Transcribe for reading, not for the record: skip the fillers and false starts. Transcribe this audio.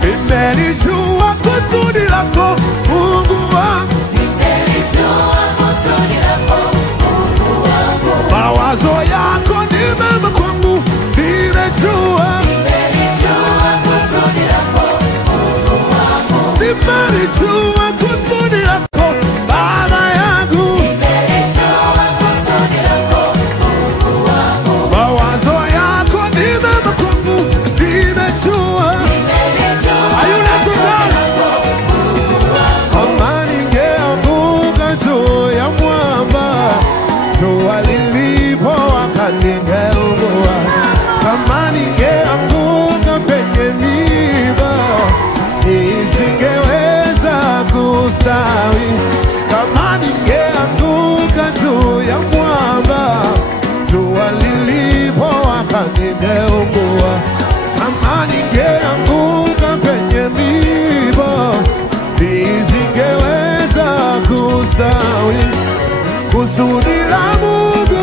Nimelijua kusudi lako Mungu wangu, nimelijua kusudi lako Mungu wangu. Mawazo yako ni mema kwangu, nimejua. Nimelijua kusudi lako Mungu wangu. Nimelijua kusudi lako Baba yangu, nimelijua kusudi lako Mungu wangu. Mawazo yako ni mema kwangu, nimejua. Kama ningeanguka juu ya mwamba, jua lilipowaka ningeungua. Kama ningeanguka penye miiba, nisingeweza kustawi. Kama ningeanguka juu ya mwamba, jua lilipowaka ningeungua. Kama ningeanguka penye miiba, nisingeweza kustawi. Kusudi la Mungu